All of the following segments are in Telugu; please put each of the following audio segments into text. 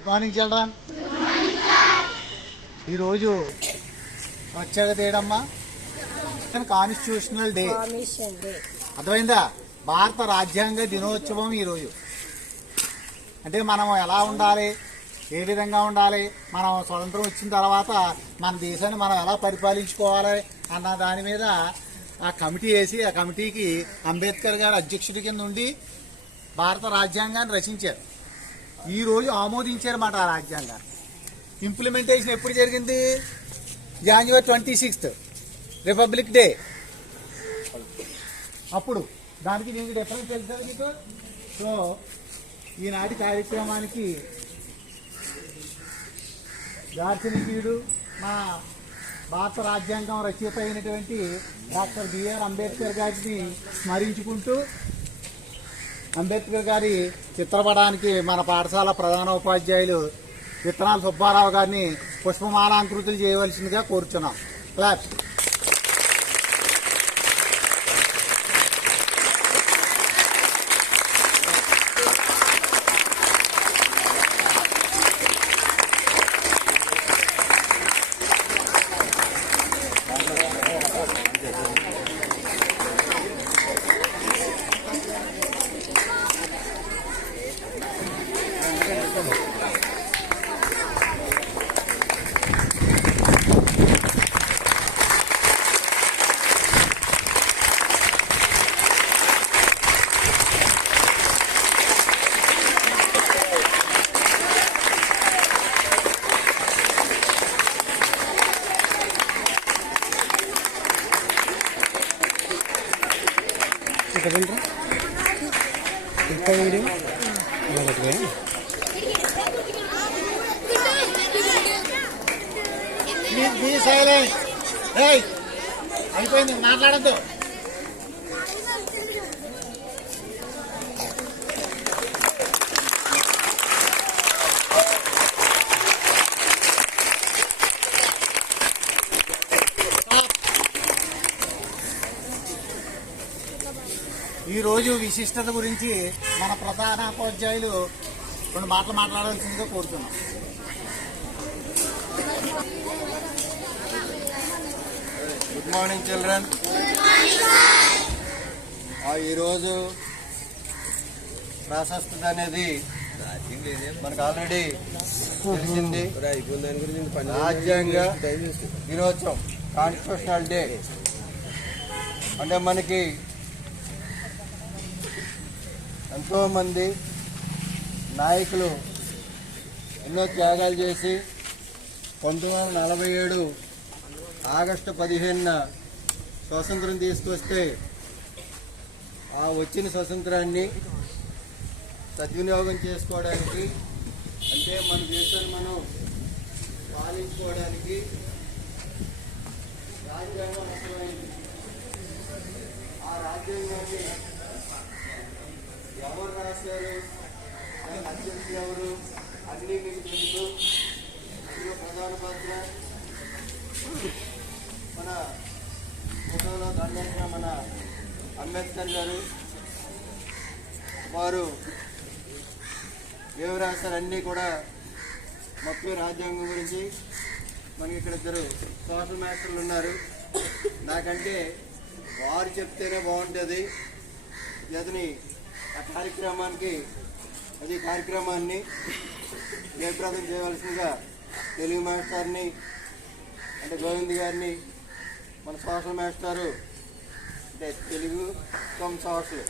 Good morning children. ఈరోజు ప్రత్యేకత ఏడమ్మా? Constitutional day. అర్థమైందా? భారత రాజ్యాంగ దినోత్సవం ఈరోజు. అంటే మనం ఎలా ఉండాలి, ఏ విధంగా ఉండాలి, మనం స్వతంత్రం వచ్చిన తర్వాత మన దేశాన్ని మనం ఎలా పరిపాలించుకోవాలి అన్న దాని మీద ఆ కమిటీ వేసి, ఆ కమిటీకి అంబేద్కర్ గారు అధ్యక్షుడి కింద ఉండి భారత రాజ్యాంగాన్ని రచించారు. ఈరోజు ఆమోదించారన్నమాట ఆ రాజ్యాంగాన్ని. ఇంప్లిమెంటేషన్ ఎప్పుడు జరిగింది? January 26th, republic day. అప్పుడు దానికి దీనికి డిఫరెన్స్ తెలుసా మీకు? సో ఈనాటి కార్యక్రమానికి దార్శనికుడు, మా భారత రాజ్యాంగం రచయిత అయినటువంటి డాక్టర్ బిఆర్ అంబేద్కర్ గారిని స్మరించుకుంటూ, అంబేద్కర్ గారి చిత్రపటానికి మన పాఠశాల ప్రధాన ఉపాధ్యాయులు విత్తనాల సుబ్బారావు గారిని పుష్పమాలాంకృతులు చేయవలసిందిగా కోరుచున్నాం. క్లాప్. అయిపోయింది, మాట్లాడద్దు. ఈరోజు విశిష్టత గురించి మన ప్రధాన ఉపాధ్యాయులు రెండు మాటలు మాట్లాడాల్సిందిగా కోరుతున్నాం. Good morning children. ఈరోజు ప్రాశస్త్యత అనేది మనకు ఆల్రెడీ తెలిసింది. రాజ్యాంగ దినోత్సవం, కాన్స్టిట్యూషనల్ డే. అంటే మనకి ఎంతోమంది నాయకులు ఎన్నో త్యాగాలు చేసి 1947 ఆగస్టు 15న స్వాతంత్రం తీసుకొస్తే ఆ వచ్చిన స్వతంత్రాన్ని సద్వినియోగం చేసుకోవడానికి, అంటే మన దేశాన్ని మనం పాలించుకోవడానికి రాజ్యాంగం అవసరమైంది. ఆ రాజ్యాంగాన్ని ఎవరు రాశారు, అధ్యక్షులు ఎవరు, అన్నీ మీకు తెలుసు. అందులో ప్రధాన పాత్ర మన ఫోటోలో దండైన మన అంబేద్కర్ గారు. వారు ఏమి రాశారు అన్నీ కూడా మొత్తం రాజ్యాంగం గురించి. మనకి ఇక్కడ ఇద్దరు సోషల్ మాస్టర్లు ఉన్నారు. నాకంటే వారు చెప్తేనే బాగుంటుంది. అతని ఆ కార్యక్రమాన్ని జయప్రదం చేయవలసిందిగా తెలుగు మాస్టర్ని, అంటే గోవింద్ గారిని, మన సోషల్ మాస్టరు, అంటే తెలుగు కమ్ సోషల్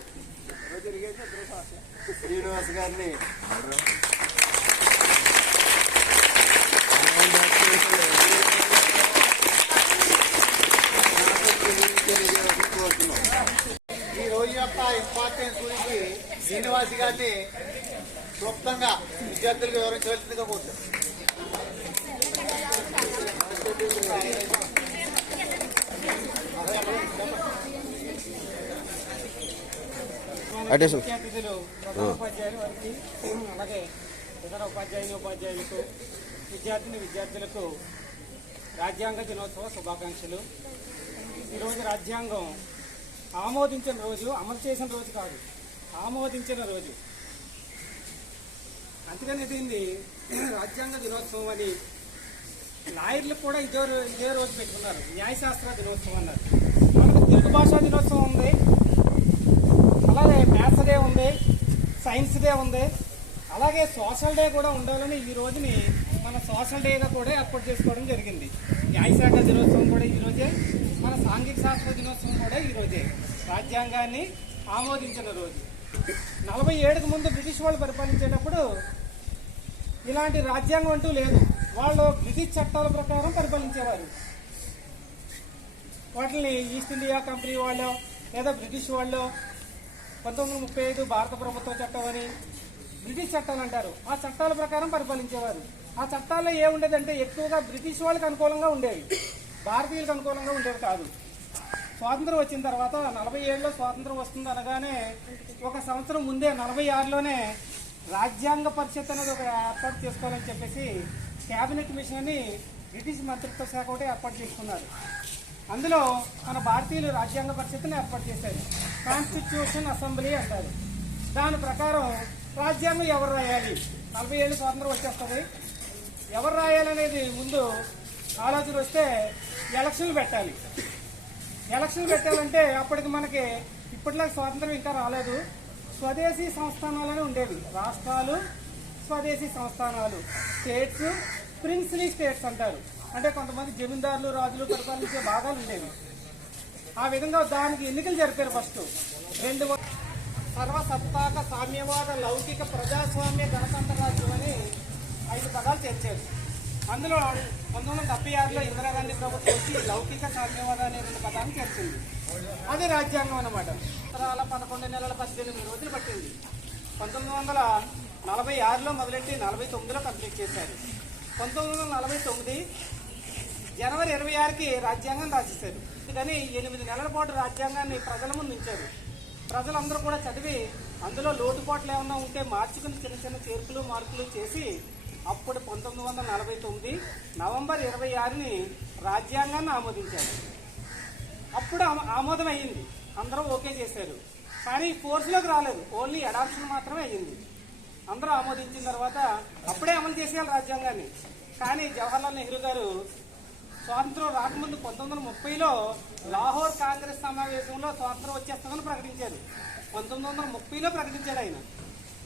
శ్రీనివాస్ గారిని, ఈ రోజు యొక్క ఇంపార్టెన్స్ గురించి శ్రీనివాస్ గారిని క్లుప్తంగా విద్యార్థులకు వివరించవలసిందిగా కోరుతున్నాను. విద్యార్థులు, ప్రధాన ఉపాధ్యాయులు వారికి, అలాగే ఇతర ఉపాధ్యాయులకు, విద్యార్థులకు రాజ్యాంగ దినోత్సవ శుభాకాంక్షలు. ఈరోజు రాజ్యాంగం ఆమోదించిన రోజు, అమలు చేసిన రోజు కాదు, ఆమోదించిన రోజు. అందుకని దీన్ని రాజ్యాంగ దినోత్సవం అని లాయర్లు కూడా ఇదే రోజు పెట్టుకున్నారు. న్యాయశాస్త్ర దినోత్సవం అన్నారు. మనకు తెలుగు భాషా దినోత్సవం ఉంది, అలాగే మ్యాథ్స్ డే ఉంది, సైన్స్ డే ఉంది, అలాగే సోషల్ డే కూడా ఉండాలని ఈ రోజుని మన సోషల్ డేగా కూడా ఏర్పాటు చేసుకోవడం జరిగింది. న్యాయశాఖ దినోత్సవం కూడా ఈరోజే, మన సాంఘిక శాస్త్ర దినోత్సవం కూడా ఈరోజే. రాజ్యాంగాన్ని ఆమోదించిన రోజు. 47కు ముందు బ్రిటిష్ వాళ్ళు పరిపాలించేటప్పుడు ఇలాంటి రాజ్యాంగం అంటూ లేదు. వాళ్ళు బ్రిటిష్ చట్టాల ప్రకారం పరిపాలించేవారు. వాటిని ఈస్ట్ ఇండియా కంపెనీ వాళ్ళు లేదా బ్రిటిష్ వాళ్ళు 1935 భారత ప్రభుత్వ చట్టం అని బ్రిటిష్ చట్టాలు అంటారు. ఆ చట్టాల ప్రకారం పరిపాలించేవారు. ఆ చట్టాల్లో ఏముండేదంటే ఎక్కువగా బ్రిటిష్ వాళ్ళకి అనుకూలంగా ఉండేవి, భారతీయులకు అనుకూలంగా ఉండేవి కాదు. స్వాతంత్రం వచ్చిన తర్వాత 47లో స్వాతంత్రం వస్తుంది అనగానే ఒక సంవత్సరం ముందే 46లోనే రాజ్యాంగ పరిషత్ అనేది ఒక ఏర్పాటు చేసుకోవాలని చెప్పేసి క్యాబినెట్ మిషన్ అని బ్రిటిష్ మంత్రిత్వ శాఖ ఒకటి ఏర్పాటు చేసుకున్నారు. అందులో మన భారతీయులు రాజ్యాంగ పరిషత్తుని ఏర్పాటు చేశారు. కాన్స్టిట్యూషన్ అసెంబ్లీ అంటారు. దాని ప్రకారం రాజ్యాంగం ఎవరు రాయాలి, 47 స్వాతంత్రం వచ్చేస్తుంది, ఎవరు రాయాలనేది ముందు ఆలోచన వస్తే ఎలక్షన్లు పెట్టాలి. ఎలక్షన్లు పెట్టాలంటే అప్పటికి మనకి ఇప్పటిలాగా స్వాతంత్రం ఇంకా రాలేదు. స్వదేశీ సంస్థానాలనే ఉండేవి. రాష్ట్రాలు, స్వదేశీ సంస్థానాలు, స్టేట్స్, ప్రిన్స్లీ స్టేట్స్ అంటారు. అంటే కొంతమంది జమీందారులు, రాజులు పరిపాలించే భాగాలు ఉండేవి. ఆ విధంగా దానికి ఎన్నికలు జరిపారు. ఫస్ట్ 2 సర్వసత్తాక సామ్యవాద లౌకిక ప్రజాస్వామ్య గణతంత్ర రాజ్యం అని 5 పదాలు చేర్చారు. అందులో 1976లో ఇందిరాగాంధీ ప్రభుత్వం వచ్చి లౌకిక సామ్యవాద అనే 2 పదాన్ని చేర్చింది. అదే రాజ్యాంగం అన్నమాట. 11 నెలల 18 రోజులు పట్టింది. 1946లో మొదలెట్టి 49లో కంప్లీట్ చేశారు. 1949 జనవరి 26కి రాజ్యాంగం రాసేశారు. కానీ 8 నెలల పాటు రాజ్యాంగాన్ని ప్రజల ముందు ఉంచారు. ప్రజలందరూ కూడా చదివి అందులో లోటుపాట్లు ఏమన్నా ఉంటే మార్చుకుని చిన్న చిన్న చేర్పులు మార్పులు చేసి అప్పుడు 1949 నవంబర్ 26ని రాజ్యాంగాన్ని ఆమోదించారు. అప్పుడు ఆమోదం అయ్యింది, అందరూ ఓకే చేశారు. కానీ ఫోర్స్లోకి రాలేదు, ఓన్లీ అడాప్షన్ మాత్రమే అయ్యింది. అందరూ ఆమోదించిన తర్వాత అప్పుడే అమలు చేసేయాలి రాజ్యాంగాన్ని. కానీ జవహర్లాల్ నెహ్రూ గారు స్వాతంత్రం రాకముందు 1930లో లాహోర్ కాంగ్రెస్ సమావేశంలో స్వాతంత్రం వచ్చేస్తుందని ప్రకటించారు. 1930లో ప్రకటించాడు ఆయన.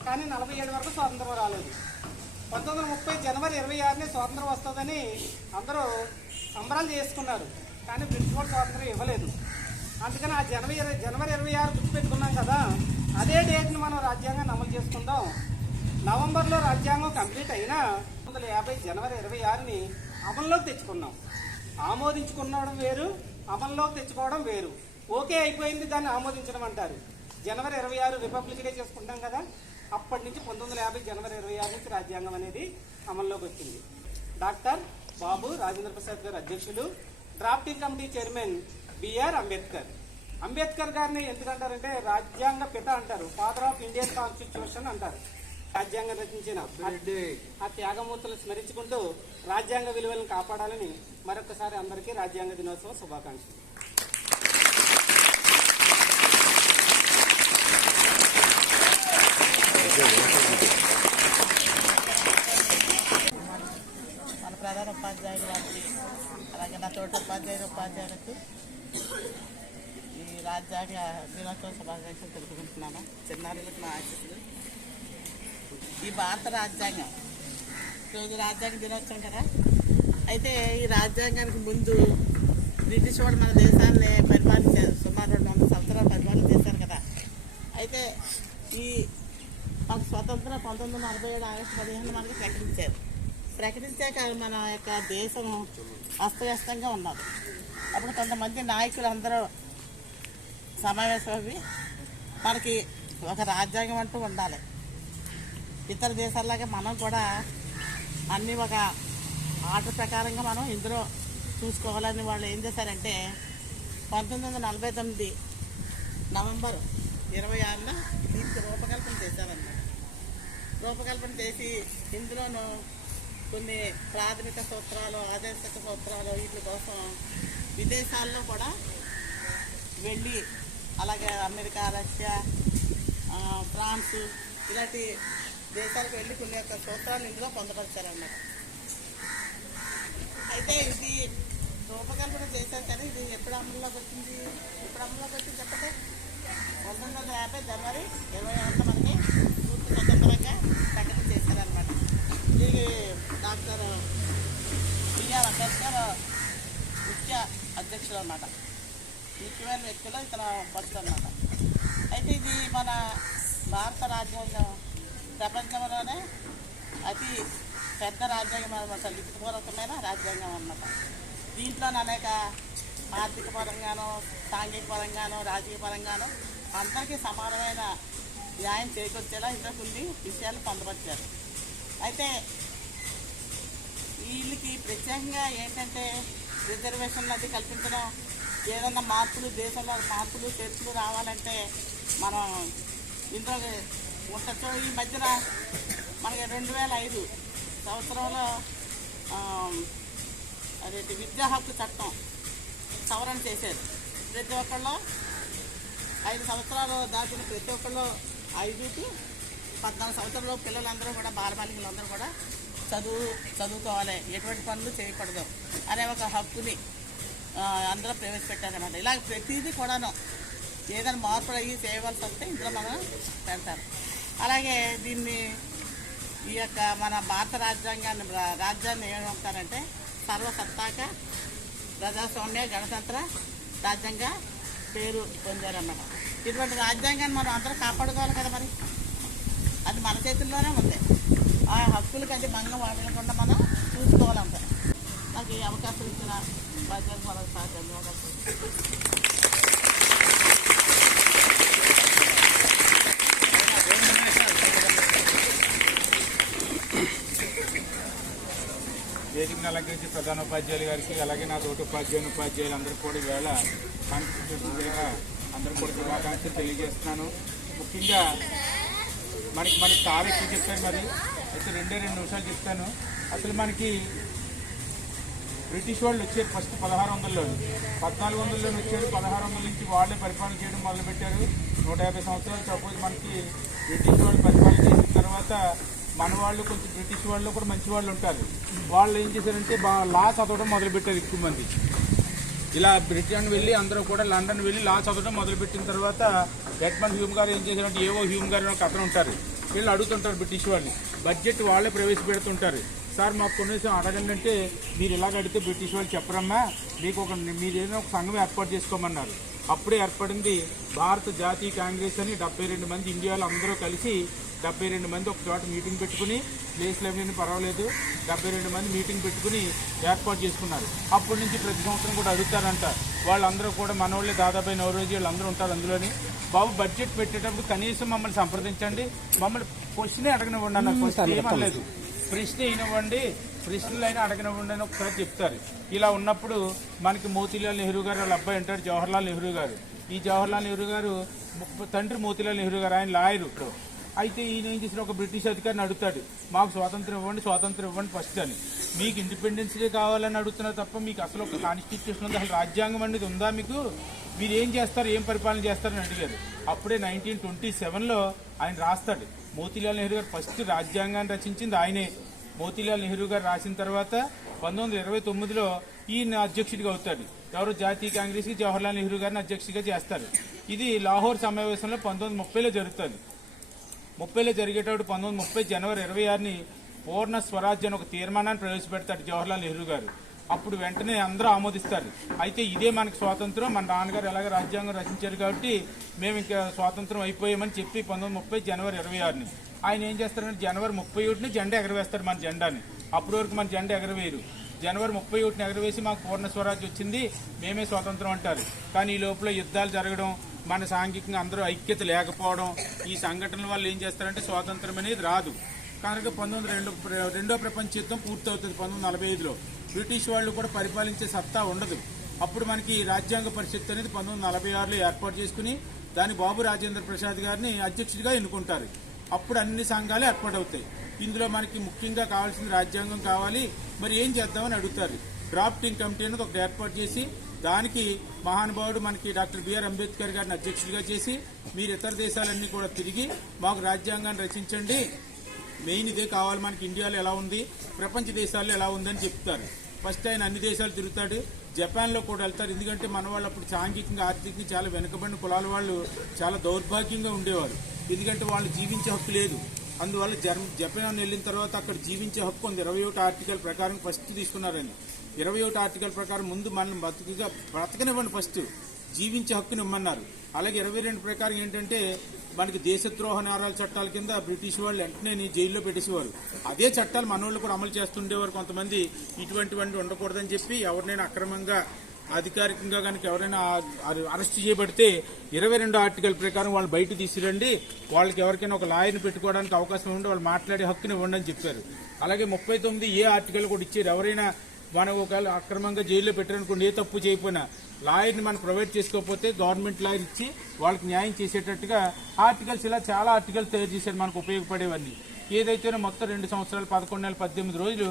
కానీ 47 వరకు స్వాతంత్రం రాలేదు. 1930 జనవరి 26ని స్వాతంత్రం వస్తుందని అందరూ సంబరాలు చేసుకున్నారు. కానీ బ్రిటిష్ వాళ్ళు స్వాతంత్రం ఇవ్వలేదు. అందుకని ఆ జనవరి 26 గుర్తుపెట్టుకున్నాం కదా, అదే డేట్ని మనం రాజ్యాంగాన్ని అమలు చేసుకుందాం. నవంబర్లో రాజ్యాంగం కంప్లీట్ అయినా 1950 జనవరి 26ని అమల్లోకి తెచ్చుకున్నాం. ఆమోదించుకున్నడం వేరు, అమల్లోకి తెచ్చుకోవడం వేరు. ఓకే అయిపోయింది, దాన్ని ఆమోదించడం అంటారు. జనవరి 26 రిపబ్లిక్ డే చేసుకుంటాం కదా, అప్పటి నుంచి 1950 జనవరి 26 నుంచి రాజ్యాంగం అనేది అమల్లోకి వచ్చింది. డాక్టర్ బాబు రాజేంద్ర ప్రసాద్ గారు అధ్యక్షులు, drafting committee chairman B R Ambedkar. Ambedkar గారిని ఎందుకంటారంటే రాజ్యాంగ పిత అంటారు, ఫాదర్ ఆఫ్ ఇండియన్ కాన్స్టిట్యూషన్ అంటారు. రాజ్యాంగం రచించిన ఆ త్యాగమూర్తులను స్మరించుకుంటూ రాజ్యాంగ విలువలను కాపాడాలని మరొకసారి అందరికీ రాజ్యాంగ దినోత్సవ శుభాకాంక్షలు. మన ప్రధాన ఉపాధ్యాయులు వారికి, అలాగే నా తోటి ఉపాధ్యాయులకు ఈ రాజ్యాంగ దినోత్సవ శుభాకాంక్షలు తెలుపుకుంటున్నాను. చిన్నారులకు నా ఆశీస్సులు. ఈ భారత రాజ్యాంగం ఈరోజు రాజ్యాంగ దినోత్సవం కదా. అయితే ఈ రాజ్యాంగానికి ముందు బ్రిటిష్ వాడు మన దేశాన్ని పరిపాలించారు. సుమారు 200 సంవత్సరాలు పరిపాలన చేశారు కదా. అయితే ఈ మాకు స్వతంత్రం 1947 ఆగస్టు 15 మనకి ప్రకటించాక మన యొక్క దేశం అస్తవ్యస్తంగా ఉన్నది. అప్పుడు కొంతమంది నాయకులు అందరూ సమావేశమవి మనకి ఒక రాజ్యాంగం అంటూ ఉండాలి. ఇతర దేశాల్లాగే మనం కూడా అన్నీ ఒక ఆర్డర్ ప్రకారంగా మనం ఇందులో చూసుకోవాలని వాళ్ళు ఏం చేశారంటే 1949 నవంబర్ 26న దీనికి రూపకల్పన చేశారన్నమాట. రూపకల్పన చేసి ఇందులోనూ కొన్ని ప్రాథమిక సూత్రాలు, ఆదర్శక సూత్రాలు వీటి కోసం విదేశాల్లో కూడా వెళ్ళి, అలాగే అమెరికా, రష్యా, ఫ్రాన్స్ ఇలాంటి దేశాలకు వెళ్ళి కొన్ని యొక్క సూత్రాలు ఇందులో పొందపరిచారన్నమాట. అయితే ఇది రూపకల్పన చేశారు కానీ ఇది ఎప్పుడు అమల్లోకి వచ్చింది చెప్పండి. 1950 జనవరి 26న మనకి పూర్తి స్వతంత్రంగా ప్రకటన చేశారనమాట. దీనికి డాక్టర్ బిఆర్ అంబేద్కర్ ముఖ్య అధ్యక్షుడు అన్నమాట. ముఖ్యమైన వ్యక్తులు ఇతను ఫస్ట్ అన్నమాట. అయితే ఇది మన భారత రాజ్యాంగం ప్రపంచంలోనే అతి పెద్ద రాజ్యాంగం అనమాట. లిఖితపూర్వకమైన రాజ్యాంగం అన్నమాట. దీంట్లో అనేక ఆర్థిక పరంగానో, సాంఘిక పరంగానో, రాజకీయ పరంగానో అందరికీ సమానమైన న్యాయం చేకూర్చేలా ఇందులో కొన్ని విషయాలు పొందపరిచారు. అయితే వీళ్ళకి ప్రత్యేకంగా ఏంటంటే రిజర్వేషన్లు అది కల్పించడం, ఏదన్నా మార్పులు దేశంలో మార్పులు చేర్పులు రావాలంటే మనం ఇందులో ఉండొచ్చు. ఈ మధ్యన మనకి 2005 సంవత్సరంలో అదేంటి విద్యా హక్కు చట్టం సవరణ చేశారు. ప్రతి ఒక్కళ్ళు 5 సంవత్సరాలు దాటిన ప్రతి ఒక్కళ్ళు 5 టు 14 సంవత్సరాల పిల్లలందరూ కూడా బాలబాలికలందరూ కూడా చదువుకోవాలి, ఎటువంటి పనులు చేయకూడదు అనే ఒక హక్కుని అందులో ప్రవేశపెట్టారన్నమాట. ఇలా ప్రతిదీ కూడాను ఏదైనా మార్పులు అయ్యి చేయవలసి వస్తే ఇందులో మనం పెడతారు. అలాగే దీన్ని ఈ యొక్క మన భారత రాజ్యాన్ని ఏమంటారంటే సర్వసత్తాక ప్రజాస్వామ్య గణతంత్ర రాజ్యాంగ పేరు పొందారన్నమాట. ఇటువంటి రాజ్యాంగాన్ని మనం అందరూ కాపాడుకోవాలి కదా, మరి అది మన చేతుల్లోనే ఉంది. ఆ హక్కులకి అది భంగం వాడకుండా మనం చూసుకోవాలంట. నాకు ఈ అవకాశం ఇచ్చిన బాధ్యతకు మరొకసారి ధన్యవాదాలు. వేదికను అలంకరించి ప్రధాన ఉపాధ్యాయులు గారికి, అలాగే నా తోటి ఉపాధ్యాయులు అందరూ కూడా ఈవేళ కాన్స్టిట్యూషన్ డేగా అందరూ కూడా శుభాకాంక్షలు తెలియజేస్తున్నాను. ముఖ్యంగా మనకి సార్ ఎక్కువ చెప్పారు, మరి అయితే 2 నిమిషాలు చెప్తాను. అసలు మనకి బ్రిటిష్ వాళ్ళు వచ్చారు ఫస్ట్ 1600లో, 1400లో వచ్చారు. 1600 నుంచి వాళ్ళే పరిపాలన చేయడం మొదలుపెట్టారు. 150 సంవత్సరాలు సపోజ్ మనకి బ్రిటిష్ వాళ్ళు పరిపాలన చేసిన తర్వాత మన వాళ్ళు కొంచెం బ్రిటిష్ వాళ్ళు కూడా మంచి వాళ్ళు ఉంటారు. వాళ్ళు ఏం చేశారంటే లా చదవడం మొదలుపెట్టారు ఎక్కువ మంది. ఇలా బ్రిటన్ వెళ్ళి అందరూ కూడా లండన్ వెళ్ళి లా చదవడం మొదలుపెట్టిన తర్వాత ఎడ్మండ్ హ్యూమ్ గారు ఏం చేశారంటే ఏవో హ్యూమ్ గారు ఒక అతను ఉంటారు, వీళ్ళు అడుగుతుంటారు బ్రిటిష్ వాళ్ళని, బడ్జెట్ వాళ్ళే ప్రవేశపెడుతుంటారు. సార్ మాకు కొన్నిసం అడగండి అంటే మీరు ఇలాగ అడిగితే బ్రిటిష్ వాళ్ళు చెప్పరమ్మా, మీరు ఏదైనా ఒక సంఘం ఏర్పాటు చేసుకోమన్నారు. అప్పుడే ఏర్పడింది భారత జాతీయ కాంగ్రెస్ అని. 72 మంది ఇండియాలో అందరూ కలిసి 72 మంది ఒక చోట మీటింగ్ పెట్టుకుని, ప్లేస్లు ఏమైనా పర్వాలేదు, 72 మంది మీటింగ్ పెట్టుకుని ఏర్పాటు చేసుకున్నారు. అప్పటి నుంచి ప్రతి సంవత్సరం కూడా అడుగుతారంట. వాళ్ళందరూ కూడా మనోళ్ళే దాదాపు 9 రోజు వాళ్ళందరూ ఉంటారు అందులోని. బాబు బడ్జెట్ పెట్టేటప్పుడు కనీసం మమ్మల్ని సంప్రదించండి, మమ్మల్ని క్వశ్చనే అడగనివ్వండి అన్న, క్వశ్చన్ ఏమనలేదు, ప్రశ్న అయినవ్వండి, ప్రశ్నలు అయినా అడగనివ్వండి అని ఒకసారి చెప్తారు. ఇలా ఉన్నప్పుడు మనకి మోతీలాల్ నెహ్రూ గారు వాళ్ళ అబ్బాయి అంటారు జవహర్లాల్ నెహ్రూ గారు. ఈ జవహర్లాల్ నెహ్రూ గారు తండ్రి మోతీలాల్ నెహ్రూ గారు, ఆయన లాయరు. అయితే ఈయన ఏం చేసిన ఒక బ్రిటిష్ అధికారిని అడుగుతాడు, మాకు స్వాతంత్రం ఇవ్వండి ఫస్ట్ అని. మీకు ఇండిపెండెన్స్ డే కావాలని అడుగుతున్నారు తప్ప మీకు అసలు ఒక కాన్స్టిట్యూషన్ ఉంది, అసలు రాజ్యాంగం అనేది ఉందా మీకు, మీరు ఏం చేస్తారు, ఏం పరిపాలన చేస్తారని అడిగారు. అప్పుడే 1927లో ఆయన రాస్తాడు. మోతీలాల్ నెహ్రూ గారు ఫస్ట్ రాజ్యాంగాన్ని రచించింది ఆయనే. మోతీలాల్ నెహ్రూ గారు రాసిన తర్వాత 1929లో ఈయన అధ్యక్షుడిగా అవుతాడు. ఎవరు జాతీయ కాంగ్రెస్కి జవహర్లాల్ నెహ్రూ గారిని అధ్యక్షుడిగా చేస్తారు. ఇది లాహోర్ సమావేశంలో 1930లో జరుగుతుంది. 30లో జరిగేటప్పుడు 1930 జనవరి 26ని పూర్ణ స్వరాజ్యం అని ఒక తీర్మానాన్ని ప్రవేశపెడతాడు జవహర్లాల్ నెహ్రూ గారు. అప్పుడు వెంటనే అందరూ ఆమోదిస్తారు. అయితే ఇదే మనకు స్వాతంత్రం, మన నాన్నగారు ఎలాగ రాజ్యాంగం రచించారు కాబట్టి మేము ఇంకా స్వాతంత్రం అయిపోయామని చెప్పి 1930 జనవరి 26ని ఆయన ఏం చేస్తారంటే జనవరి 31ని జెండా ఎగరవేస్తారు మన జెండాని. అప్పటి వరకు మన జెండా ఎగరవేయరు. జనవరి 31ని ఎగరవేసి మాకు పూర్ణ స్వరాజ్యం వచ్చింది, మేమే స్వాతంత్రం అంటారు. కానీ ఈ లోపల యుద్ధాలు జరగడం, మన సాంఘికంగా అందరూ ఐక్యత లేకపోవడం, ఈ సంఘటనల వల్ల ఏం చేస్తారంటే స్వాతంత్రం అనేది రాదు. కనుక 1902వ ప్రపంచ యుద్ధం పూర్తవుతుంది 1945లో. బ్రిటిష్ వాళ్ళు కూడా పరిపాలించే సత్తా ఉండదు. అప్పుడు మనకి రాజ్యాంగ పరిషత్ అనేది 1946లో ఏర్పాటు చేసుకుని దాని బాబు రాజేంద్ర ప్రసాద్ గారిని అధ్యక్షుడిగా ఎన్నుకుంటారు. అప్పుడు అన్ని సంఘాలు ఏర్పాటవుతాయి. ఇందులో మనకి ముఖ్యంగా కావాల్సిన రాజ్యాంగం కావాలి, మరి ఏం చేద్దామని అడుగుతారు. డ్రాఫ్టింగ్ కమిటీ అనేది ఒకటి ఏర్పాటు చేసి దానికి మహానుభావుడు మనకి డాక్టర్ బిఆర్ అంబేద్కర్ గారిని అధ్యక్షుడిగా చేసి మీరు ఇతర దేశాలన్నీ కూడా తిరిగి మాకు రాజ్యాంగాన్ని రచించండి, మెయిన్ ఇదే కావాలి మనకి, ఇండియాలో ఎలా ఉంది, ప్రపంచ దేశాల్లో ఎలా ఉందని చెప్తారు. ఫస్ట్ ఆయన అన్ని దేశాలు తిరుగుతాడు, జపాన్లో కూడా వెళ్తారు. ఎందుకంటే మన వాళ్ళు అప్పుడు సాంఘికంగా ఆర్థికంగా చాలా వెనుకబడిన కులాల వాళ్ళు చాలా దౌర్భాగ్యంగా ఉండేవారు. ఎందుకంటే వాళ్ళు జీవించే హక్కు లేదు. అందువల్ల జపాన్ వెళ్ళిన తర్వాత అక్కడ జీవించే హక్కు ఉంది. 21 ఆర్టికల్ ప్రకారం ఫస్ట్ తీసుకున్నారండి. 21 ఆర్టికల్ ప్రకారం ముందు మనల్ని బ్రతకనివ్వండి, ఫస్ట్ జీవించే హక్కుని ఇమ్మన్నారు. అలాగే 22 ప్రకారం ఏంటంటే మనకి దేశద్రోహ నేరాల చట్టాల కింద బ్రిటిష్ వాళ్ళు వెంటనే జైల్లో పెట్టేసేవారు. అదే చట్టాలు మన వాళ్ళు కూడా అమలు చేస్తుండేవారు. కొంతమంది ఇటువంటివన్నీ ఉండకూడదని చెప్పి ఎవరినైనా అక్రమంగా అధికారికంగా కనుక ఎవరైనా అరెస్ట్ చేయబడితే 22 ఆర్టికల్ ప్రకారం వాళ్ళు బయట తీసిరండి, వాళ్ళకి ఎవరికైనా ఒక లాయర్ని పెట్టుకోవడానికి అవకాశం ఉండి వాళ్ళు మాట్లాడే హక్కుని ఇవ్వండి అని చెప్పారు. అలాగే 39 ఆర్టికల్ కూడా ఇచ్చారు. ఎవరైనా మనం ఒకవేళ అక్రమంగా జైల్లో పెట్టారనుకోండి, ఏ తప్పు చేయకపోయినా లాయర్ని మనం ప్రొవైడ్ చేసుకోకపోతే గవర్నమెంట్ లాయర్ ఇచ్చి వాళ్ళకి న్యాయం చేసేటట్టుగా ఆర్టికల్స్, ఇలా చాలా ఆర్టికల్స్ తయారు చేశారు మనకు ఉపయోగపడేవన్నీ. ఏదైతేనే మొత్తం 2 సంవత్సరాలు 11 నెలలు 18 రోజులు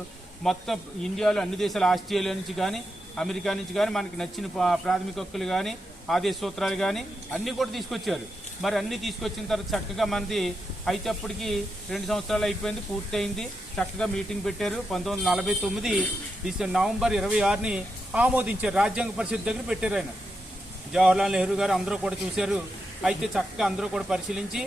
మొత్తం ఇండియాలో అన్ని దేశాలు, ఆస్ట్రేలియా నుంచి కానీ అమెరికా నుంచి కానీ మనకి నచ్చిన ప్రాథమిక హక్కులు కానీ ఆదేశ సూత్రాలు కానీ అన్నీ కూడా తీసుకొచ్చారు. మరి అన్నీ తీసుకొచ్చిన తర్వాత చక్కగా మనది అయితే అప్పటికి 2 సంవత్సరాలు అయిపోయింది, పూర్తయింది. చక్కగా మీటింగ్ పెట్టారు. 1949 నవంబర్ 26ని ఆమోదించారు. రాజ్యాంగ పరిషత్ దగ్గర పెట్టారు ఆయన. జవహర్లాల్ నెహ్రూ గారు అందరూ కూడా చూశారు. అయితే చక్కగా అందరూ కూడా పరిశీలించి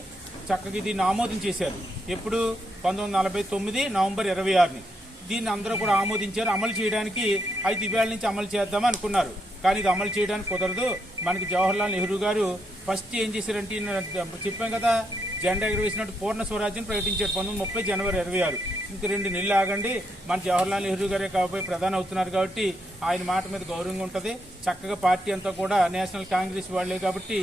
చక్కగా దీన్ని ఆమోదించేశారు. ఎప్పుడు 1949 నవంబర్ 26ని దీన్ని అందరూ కూడా ఆమోదించారు. అమలు చేయడానికి అయితే ఇవాళ నుంచి అమలు చేద్దామని అనుకున్నారు. కానీ ఇది అమలు చేయడానికి కుదరదు. మనకి జవహర్లాల్ నెహ్రూ గారు ఫస్ట్ ఏం చేశారంటే, చెప్పాం కదా, జెండా ఎగురవేసినట్టు పూర్ణ స్వరాజ్యం ప్రకటించారు 1930 జనవరి 26. ఇంక 2 నెలలు ఆగండి, మన జవహర్లాల్ నెహ్రూ గారే కాబట్టి ప్రధాని అవుతున్నారు కాబట్టి ఆయన మాట మీద గౌరవంగా ఉంటుంది. చక్కగా పార్టీ అంతా కూడా నేషనల్ కాంగ్రెస్ వాళ్లే కాబట్టి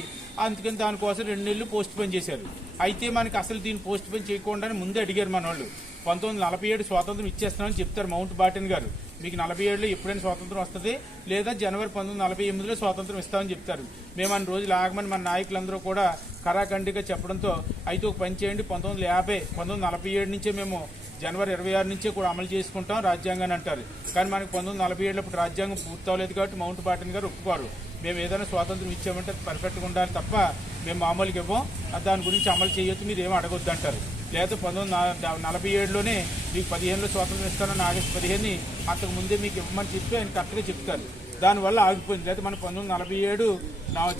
అందుకని దానికోసం 2 నెలలు పోస్ట్ పోన్ చేశారు. అయితే మనకి అసలు దీన్ని పోస్ట్ పోన్ చేయకుండానే ముందే అడిగారు మన వాళ్ళు. 1947 స్వాతంత్రం ఇచ్చేస్తున్నామని చెప్తారు మౌంట్ బాటన్ గారు. మీకు 47లో ఎప్పుడైనా స్వాతంత్రం వస్తుంది, లేదా జనవరి 1948లో స్వాతంత్రం ఇస్తామని చెప్తారు. మేము అన్ని రోజులు ఆగమని మన నాయకులందరూ కూడా కరాఖండిగా చెప్పడంతో అయితే ఒక పని చేయండి, 1947 నుంచే మేము జనవరి 26 నుంచే కూడా అమలు చేసుకుంటాం రాజ్యాంగాన్ని అంటారు. కానీ మనకి 1947లో అప్పుడు రాజ్యాంగం పూర్తవలేదు కాబట్టి మౌంట్ బాటన్ గారు ఒప్పుకోరు. మేము ఏదైనా స్వాతంత్రం ఇచ్చామంటే పర్ఫెక్ట్గా ఉండాలి తప్ప మేము మామూలుగా ఇవ్వం, దాని గురించి అమలు చేయొద్దు, మీరు ఏమో అడగొద్దు అంటారు. లేదా 1947లోనే మీకు 15లో స్వాతంత్రం ఇస్తానని ఆగస్టు 15ని అంతకు ముందే మీకు ఇవ్వమని చెప్పి ఆయన కరెక్ట్గా చెప్తారు. దానివల్ల ఆగిపోయింది. లేదా మన 1947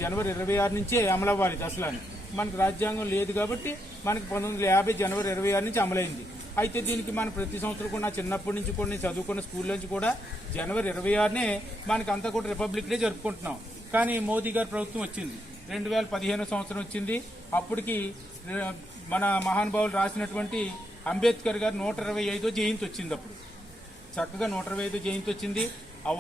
జనవరి 26 నుంచే అమలు అవ్వాలి అసలు అని. మనకు రాజ్యాంగం లేదు కాబట్టి మనకి 1950 జనవరి 26 నుంచి అమలైంది. అయితే దీనికి మనం ప్రతి సంవత్సరం కూడా చిన్నప్పటి నుంచి కూడా నేను చదువుకున్న స్కూల్ నుంచి కూడా జనవరి 26నే మనకి అంతా కూడా రిపబ్లిక్ డే జరుపుకుంటున్నాం. కానీ మోదీ గారి ప్రభుత్వం వచ్చింది, 2015 సంవత్సరం వచ్చింది. అప్పటికి మన మహానుభావులు రాసినటువంటి అంబేద్కర్ గారు 125వ జయంతి వచ్చింది. అప్పుడు చక్కగా 125వ జయంతి వచ్చింది.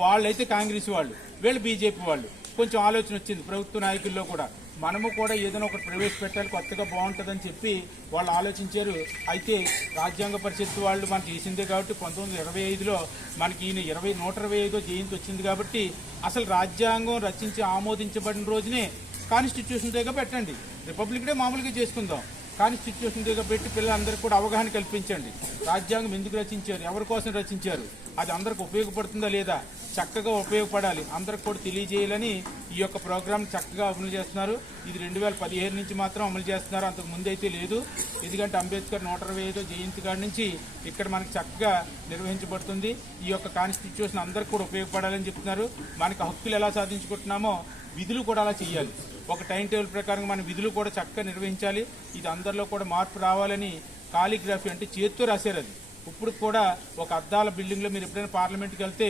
వాళ్ళైతే కాంగ్రెస్ వాళ్ళు, వీళ్ళు బీజేపీ వాళ్ళు. కొంచెం ఆలోచన వచ్చింది ప్రభుత్వ నాయకుల్లో కూడా, మనము కూడా ఏదైనా ఒకటి ప్రవేశపెట్టాలి, కొత్తగా బాగుంటుందని చెప్పి వాళ్ళు ఆలోచించారు. అయితే రాజ్యాంగ పరిషత్ వాళ్ళు మనం చేసిందే కాబట్టి 1925లో మనకి ఈయన 125వ జయంతి వచ్చింది కాబట్టి అసలు రాజ్యాంగం రచించి ఆమోదించబడిన రోజునే కాన్స్టిట్యూషన్ డేగా పెట్టండి. రిపబ్లిక్ డే మామూలుగా చేసుకుందాం, కాన్స్టిట్యూషన్ డేగా పెట్టి పిల్లలందరికీ కూడా అవగాహన కల్పించండి. రాజ్యాంగం ఎందుకు రచించారు, ఎవరి కోసం రచించారు, అది అందరికి ఉపయోగపడుతుందా లేదా, చక్కగా ఉపయోగపడాలి, అందరికి కూడా తెలియజేయాలని ఈ యొక్క ప్రోగ్రామ్ చక్కగా అమలు చేస్తున్నారు. ఇది 2015 నుంచి మాత్రం అమలు చేస్తున్నారు, అంతకు ముందు అయితే లేదు. ఎందుకంటే అంబేద్కర్ 125వ జయంతి కాడి నుంచి ఇక్కడ మనకి చక్కగా నిర్వహించబడుతుంది. ఈ యొక్క కాన్స్టిట్యూషన్ అందరికి కూడా ఉపయోగపడాలని చెప్తున్నారు. మనకి హక్కులు ఎలా సాధించుకుంటున్నామో విధులు కూడా అలా చేయాలి. ఒక టైం టేబుల్ ప్రకారం మన విధులు కూడా చక్కగా నిర్వహించాలి. ఇది అందరిలో కూడా మార్పు రావాలని కాలిగ్రఫీ అంటే చేత్తో రాశారు. అది ఇప్పుడు కూడా ఒక అద్దాల బిల్డింగ్లో మీరు ఎప్పుడైనా పార్లమెంట్కి వెళ్తే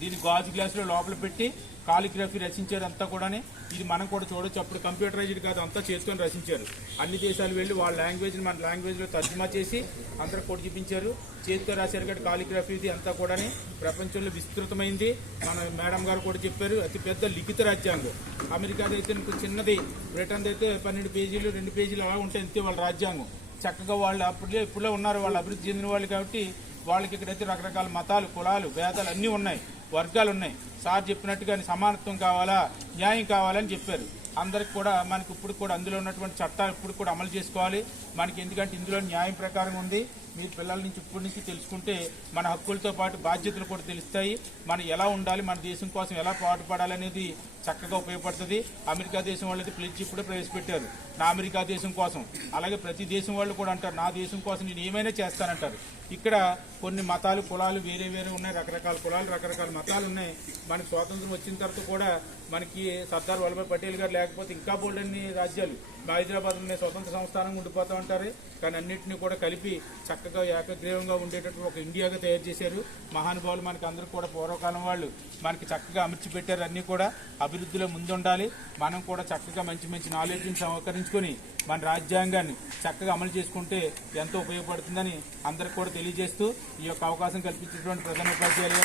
దీన్ని గాజు గ్లాసులో లోపల పెట్టి కాలిగ్రఫీ రచించారు అంతా కూడానే. ఇది మనం కూడా చూడొచ్చు. అప్పుడు కంప్యూటరైజ్డ్ కాదు, అంతా చేసుకొని రచించారు. అన్ని దేశాలు వెళ్ళి వాళ్ళ లాంగ్వేజ్ని మన లాంగ్వేజ్లో తర్జుమా చేసి అందరూ కూడా చూపించారు. చేతితో రాశారు కాబట్టి కాలిగ్రఫీ ఇది అంతా కూడానే ప్రపంచంలో విస్తృతమైంది. మన మేడం గారు కూడా చెప్పారు, అతిపెద్ద లిఖిత రాజ్యాంగం. అమెరికాది అయితే చిన్నది, బ్రిటన్ అయితే 12 పేజీలు 2 పేజీలు అలా ఉంటాయి అంతే వాళ్ళ రాజ్యాంగం. చక్కగా వాళ్ళు ఇప్పుడే ఉన్నారు, వాళ్ళు అభివృద్ధి చెందిన వాళ్ళు కాబట్టి వాళ్ళకి ఇక్కడైతే రకరకాల మతాలు, కులాలు, భేదాలు అన్నీ ఉన్నాయి, వర్గాలు ఉన్నాయి. సార్ చెప్పినట్టుగా సమానత్వం కావాలా, న్యాయం కావాలని చెప్పారు. అందరికి కూడా మనకి ఇప్పుడు కూడా అందులో ఉన్నటువంటి చట్టాలు ఇప్పుడు కూడా అమలు చేసుకోవాలి మనకి. ఎందుకంటే ఇందులో న్యాయం ప్రకారం ఉంది, మీరు పిల్లల నుంచి ఇప్పటి నుంచి తెలుసుకుంటే మన హక్కులతో పాటు బాధ్యతలు కూడా తెలుస్తాయి. మనం ఎలా ఉండాలి, మన దేశం కోసం ఎలా పాటుపడాలనేది చక్కగా ఉపయోగపడుతుంది. అమెరికా దేశం వాళ్ళైతే ప్లెడ్జ్ ఇప్పుడే ప్రవేశపెట్టారు, నా అమెరికా దేశం కోసం. అలాగే ప్రతి దేశం వాళ్ళు కూడా అంటారు, నా దేశం కోసం నేను ఏమైనా చేస్తానంటారు. ఇక్కడ కొన్ని మతాలు, కులాలు వేరే వేరే ఉన్నాయి, రకరకాల కులాలు, రకరకాల మతాలు ఉన్నాయి. మనకి స్వాతంత్రం వచ్చిన తర్వాత కూడా మనకి సర్దార్ వల్లభాయ్ పటేల్ గారు లేకపోతే ఇంకా బోల్డన్ని రాజ్యాలు మా హైదరాబాద్ ఉన్న స్వతంత్ర సంస్థానంగా ఉండిపోతూ ఉంటారు. కానీ అన్నింటినీ కూడా కలిపి చక్కగా ఏకగ్రీవంగా ఉండేటట్టు ఒక ఇండియాగా తయారు చేశారు మహానుభావులు. మనకి అందరూ కూడా పూర్వకాలం వాళ్ళు మనకి చక్కగా అమర్చి పెట్టారు. అన్నీ కూడా అభివృద్ధిలో ముందుండాలి. మనం కూడా చక్కగా మంచి మంచి నాలెడ్జ్ని సమకరించుకొని మన రాజ్యాంగాన్ని చక్కగా అమలు చేసుకుంటే ఎంతో ఉపయోగపడుతుందని అందరికి కూడా తెలియజేస్తూ ఈ యొక్క అవకాశం కల్పించినటువంటి ప్రధాన ఉపాధ్యాయులు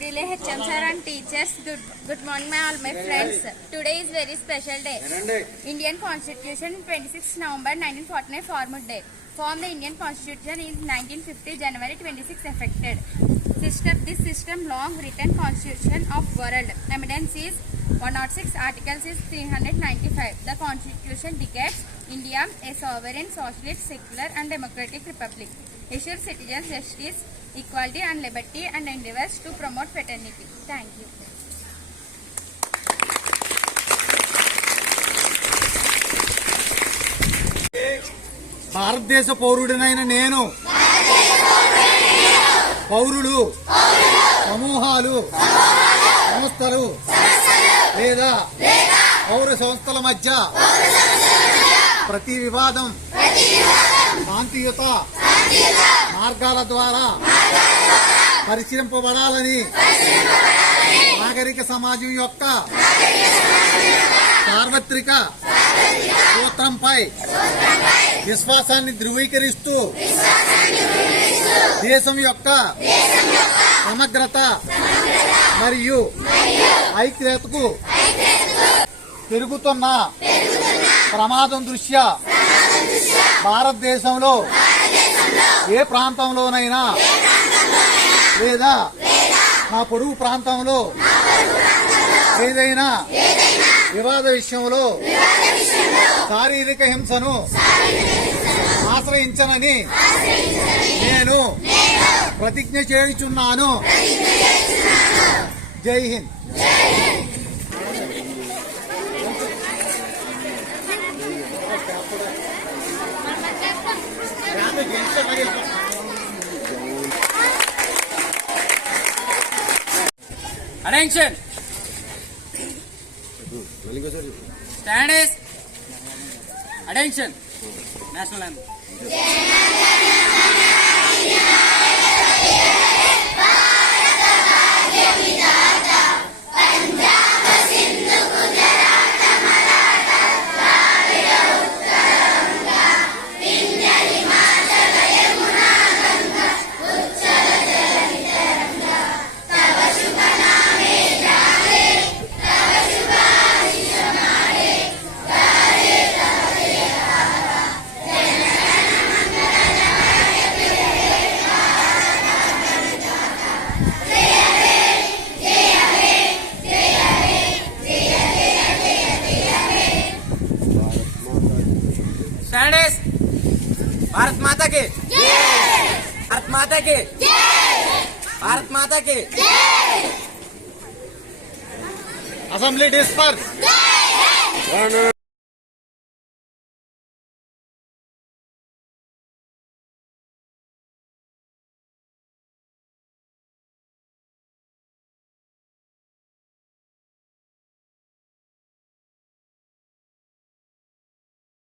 Really, HM sir and teachers, good morning all my friends. Today is very special day. Indian Constitution 26 November 1949 formed day. Formed the Indian Constitution in 1950 January 26 effected. This system long written constitution of world. Evidence is 106, articles is 395. The constitution declares India a sovereign, socialist, secular and democratic republic. Assures citizens justice, equality and liberty and endeavors to promote fraternity. Thank you. భారతదేశ పౌరుడినైన నేను పౌరులు, సమూహాలు, సంస్థలు లేదా పౌర సంస్థల మధ్య ప్రతి వివాదం శాంతియుత మార్గాల ద్వారా పరిశీలింపబడాలని నాగరిక సమాజం యొక్క సార్వత్రిక సూత్రంపై విశ్వాసాన్ని ధృవీకరిస్తూ దేశం యొక్క సమగ్రత మరియు ఐక్యతకు పెరుగుతున్న ప్రమాదం దృష్ట్యా భారతదేశంలో ఏ ప్రాంతంలోనైనా లేదా నా పొరుగు ప్రాంతంలో ఏదైనా వివాద విషయంలో శారీరక హింసను ఆశ్రయించనని నేను ప్రతిజ్ఞ చేయుచున్నాను. జై Hind. Attention! Stand is attention. National Stand is Bharat माता के भारत माता के भारत माता के అసెంబ్లీ డిస్పర్స్.